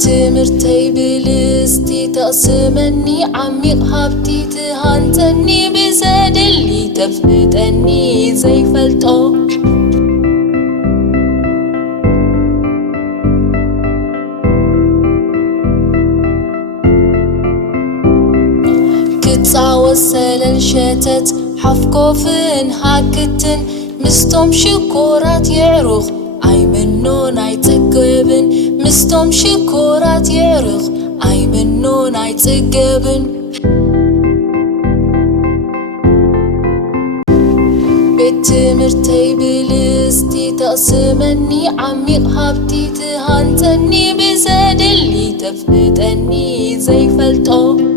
بتمرتي بلستي تقسمني عميق هبتي تهانتني بزادلي تفقدني زي فلتو كتصاوى السلل شتت حفكوفن هاكتن مستم شكورات يعرخ أي منون أي تقبن مستم شكورات يعرخ أي منون أي تقبن بتمرتي بلستي تقسمني عميق هبتي تهانتني بزادلي تفقدني زي فلتو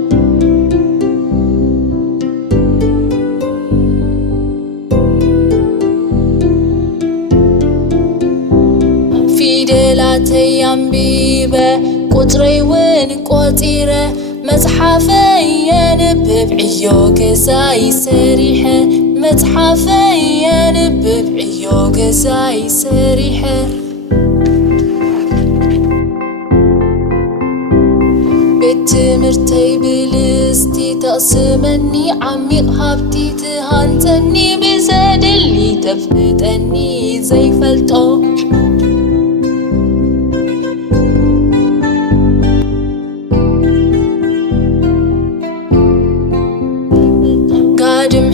فيدلاتي ينبيبه قطري وين قطيره متحافة ينبب عيو قزاي سريحة متحافة ينبب عيو قزاي سريحة بتمرتي بلستي تقسمني عميق هبتي تهانتني بزادلي تفقدني زي فلتو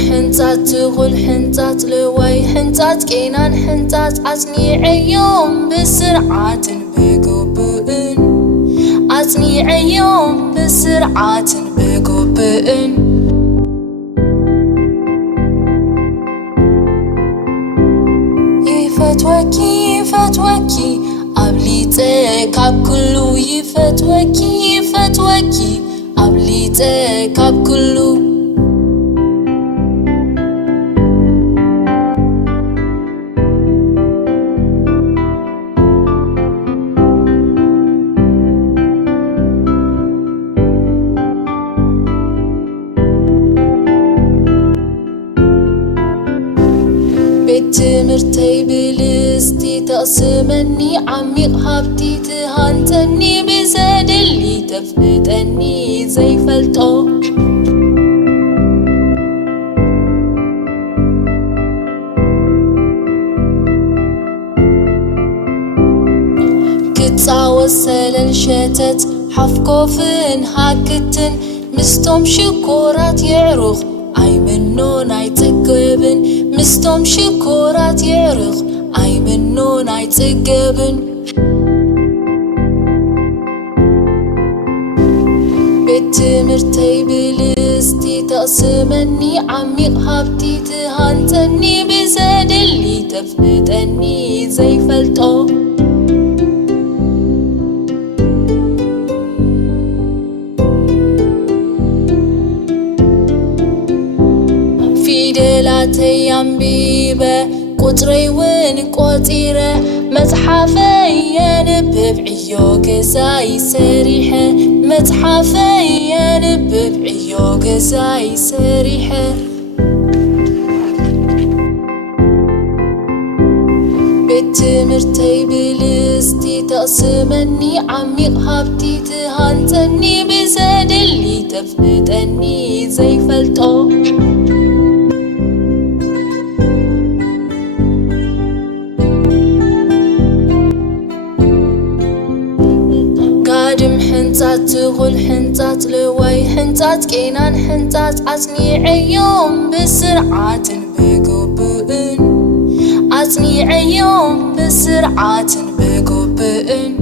حنطات تغل حنطات لوي حنطات كينان حنطات عطني عيوم بسرعة بقبئن عطني عيوم بسرعة بقبئن يفتوكي يفتوكي قبليتك عب كلو يفتوكي يفتوكي قبليتك عب كلو بتمرتي بلستي تقسمني عميق هبتي تهانتني بزادلي تفقدني زي فلتو كتصاوى السلل شتت حفكوفن هاكتن مستم شكورات يعرخ أي منون أي تقبن مستم شكورات يعرخ أي منون أي تقبن بتمرتي بلستي تقسمني عميق هبتي تهانتني بزادلي تفقدني زي فلتو فيدلاتي ينبيبه قطري وين قطيره متحافة ينبب عيو قزاي سريحة متحافة ينبب عيو قزاي سريحة بتمرتي بلستي تقسمني عميق هبتي تهانتني بزادلي تفقدني زي فلتو حنطات تغل حنطات لوي حنطات كينان حنطات عطني عيوم بسرعة بقبئن عطني عيوم بسرعة بقبئن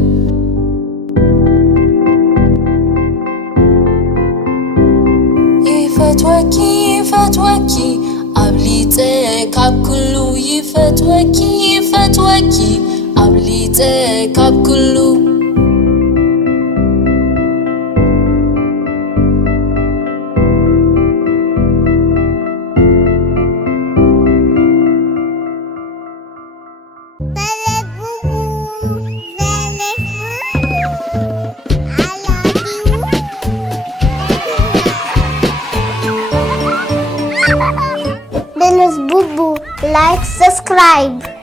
يفتوكي يفتوكي قبليتك عب كلو يفتوكي يفتوكي قبليتك عب كلو Like, subscribe.